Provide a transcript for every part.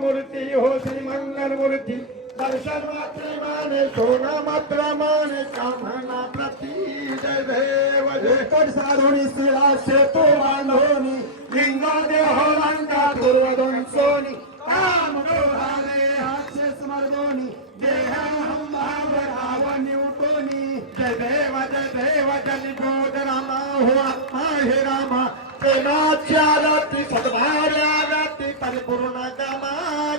मूर्ती हो श्री मंगल मूर्ती दर्शन मात्र माने सोना मात्र माने कामना प्रती जय देव जय सारुणी शिळा सेतू बांधोनी लिंगा देह लंका पूर्वदोन सोनी काम डोहाले हास्य स्मरदोनी देह हम आवनी उठोनी जय देव जय बोध रामा हो आत्मा हे रामा प्रेमाच्या रात्री सद्भाव्या रात्री परिपूर्ण कामा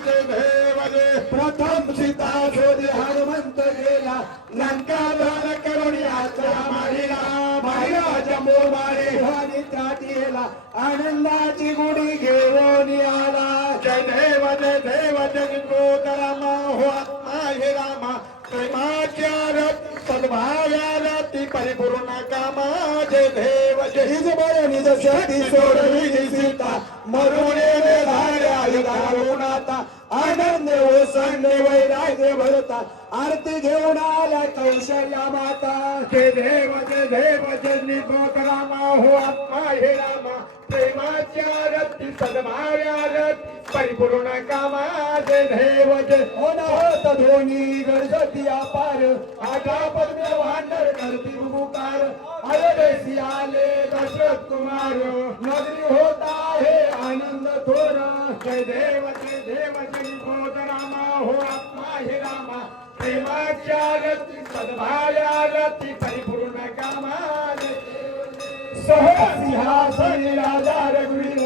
जय देव जय प्रथम सीता शोधी हनुमंत गेला लंका दान करुणी आचा मारिला मारिला जंबो मारे हानी त्राटीला आनंदाची गुढी घेऊन आला जय देव जय बोध रामा हो आत्मा हे रामा प्रेमाच्या रात्री सद्भाव्या रात्री परिपूर्ण कामा जय देव जय निज बळ निज शक्ती सोडली सीता मरुणे धारून आता आनंद ओसंडे वैराग्य भरता आरती घेऊन आल्या कौशल्या माता जय देव जय निबोध रामा हो आत्मा हे रामा प्रेमाच्या रती सद्भाव्या रती परिपूर्ण कामा जय देव जय होत धोनी गणपती अपार आठा पद्म भांडर करती उपकार अयोध्येसी आले दशरथ कुमार नगरी होता हे आनंद थोर जय देव जय बोध रामा हो आत्मा हे रामा प्रेमाच्या रती सद्भाव्या रती परिपूर्ण कामा सिंहासनी राजा रघुवीर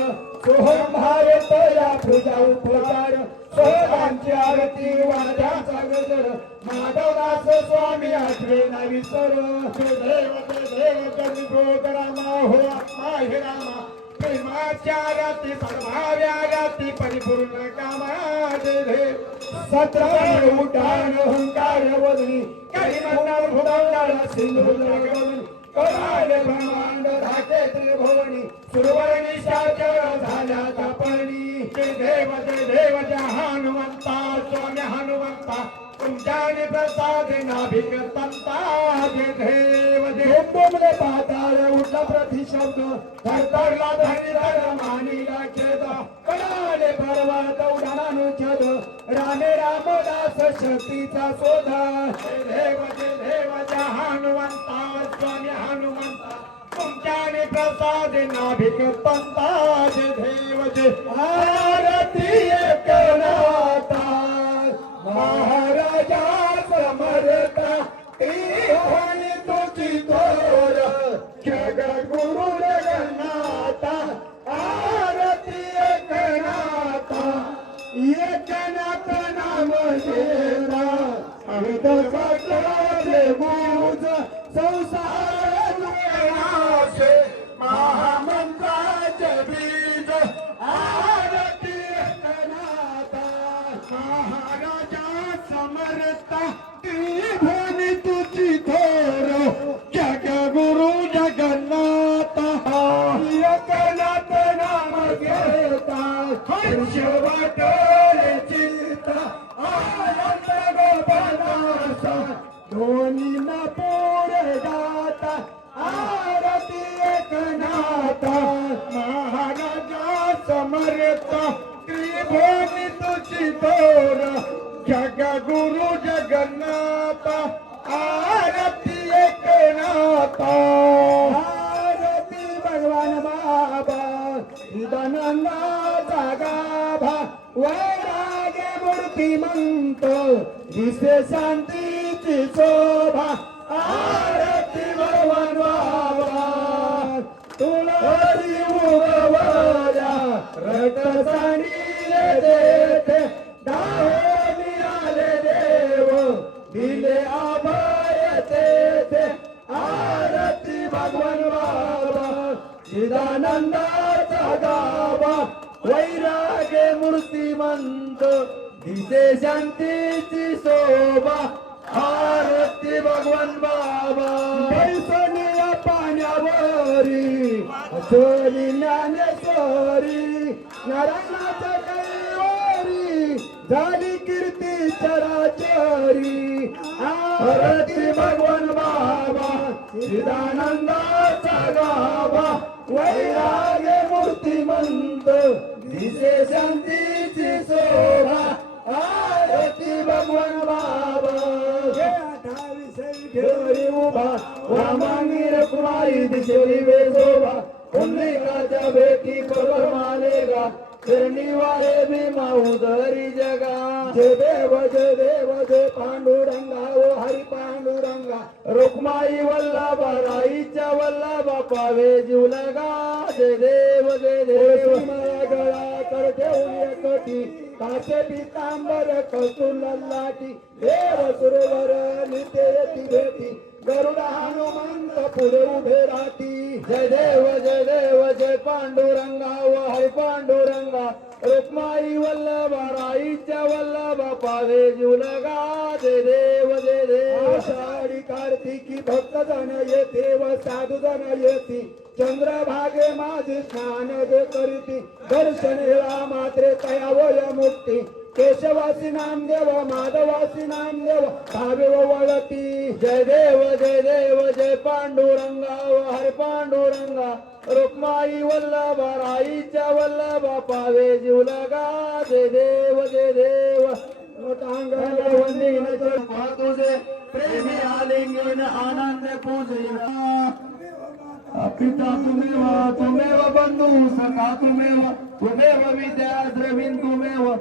सोहम भारत या पूजा उपचार सोहरांची आरती वाद्याचा गजर माधवदास स्वामी आठवे नावी सर देव जय बोध रामा हो आत्मा हे रामा प्रेमाच्या राती सद्भाव्या राती परिपूर्ण कामा जय देव सत्र उठाण अहंकार वदनी काही म्हणणार भुवनाला सिंधू जगवनी कळाले ब्रह्मांड धाके त्रिभुवनी सुरवणी साचर झाल्या तापणी जय देव जय हनुमंता स्वामी हनुमंता तुमच्याने प्रसाद नाभिक तंता जय देव जय बोमले पाताळ उठला प्रतिशब्द धरतरला धनिधर मानिला खेद कळाले पर्वत उडाणानु छद रामे रामदास शक्तीचा शोध जय देव जय हनुमंता स्वामी हनुमंता तुमच्याने प्रसाद नाभिक पंता जय देव जय आरती एकनाथा महाराजा समर्था होनी तुझी थोर जग गुरु जगन्नाथा आरती एकनाथा एकनाथ नाम घेता अमित सकले बुज संसार नाशे महामंत्राचे बीज आरती एकनाथा महाराजा समर्था त्रिभुवनी तुझी थोर जग गुरु जगन्नाथ एकनाथ नाम घेता हर्ष वाटले चिंता आनंद गोपानासा दोन्ही ना पुढे जाता आरती एकनाथा महाराजा समर्था त्रिभुवनी तुझी थोर जग गुरु जगन्नाथ आरती एकनाथा आरती भगवान बाबा चिदानंदाचा गाभा वैराग्य मूर्तिमंत दिसे शांतीची शोभा आरती भगवान बाबा तुळशी उगवल्या रटसाणीले देते दाहोनी आले देव दिले अभय तेथे आरती भगवान बाबा चिदानंदाचा गाभा वैराग्य मूर्तिमंत दिसे शांतीची शोभा आरती भगवान बाबा बैसनिया पाण्यावरी अचोली ज्ञानेश्वरी नारायणाच्या कैवारी झाली कीर्ती चराचरी आरती भगवान बाबा चिदानंदाचा गाभा वैराग्य मूर्तिमंत दिसे शांतीची शोभा आई दिशेरी वेजोबा पुंडलिकाच्या भेटी कवर मालेगा चरणी वाहे भीमा उदरी जगा जय देव जय पांडुरंगा ओ हरी पांडुरंगा रुक्माई वल्लभा राईच्या वल्लभा पावे जीव लगा जय देव माया गळा कर ठेवून कटी कासे पितांबर कसून लाटी देव सुरवर नित्य येती भेटी गरुड हनुमंत पुढे उभे राहती जय देव जय पांडुरंगा व हरी पांडुरंगा रुक्माई वल्लभा राईच्या वल्लभा पावे जीव लगा जय देव आषाढी कार्तिकी भक्त जन येते व साधू जन येती चंद्रभागे माझे स्नान जे करीती दर्शन हेळा मात्रे तयावय मुक्ती केशवासी नामदेव माधवासी नामदेव भावे वळती जय देव जय पांडुरंगा व हरी पांडुरंगा रुक्माई वल्लभा राईच्या वल्लभा पावे जीव लगा जय देव मोठांगण वंदीन तुझे प्रेमी आलिंगन आनंद पूजिला पिता तुमेव बंधू सखा तुमेव विद्या द्रविण तुमेव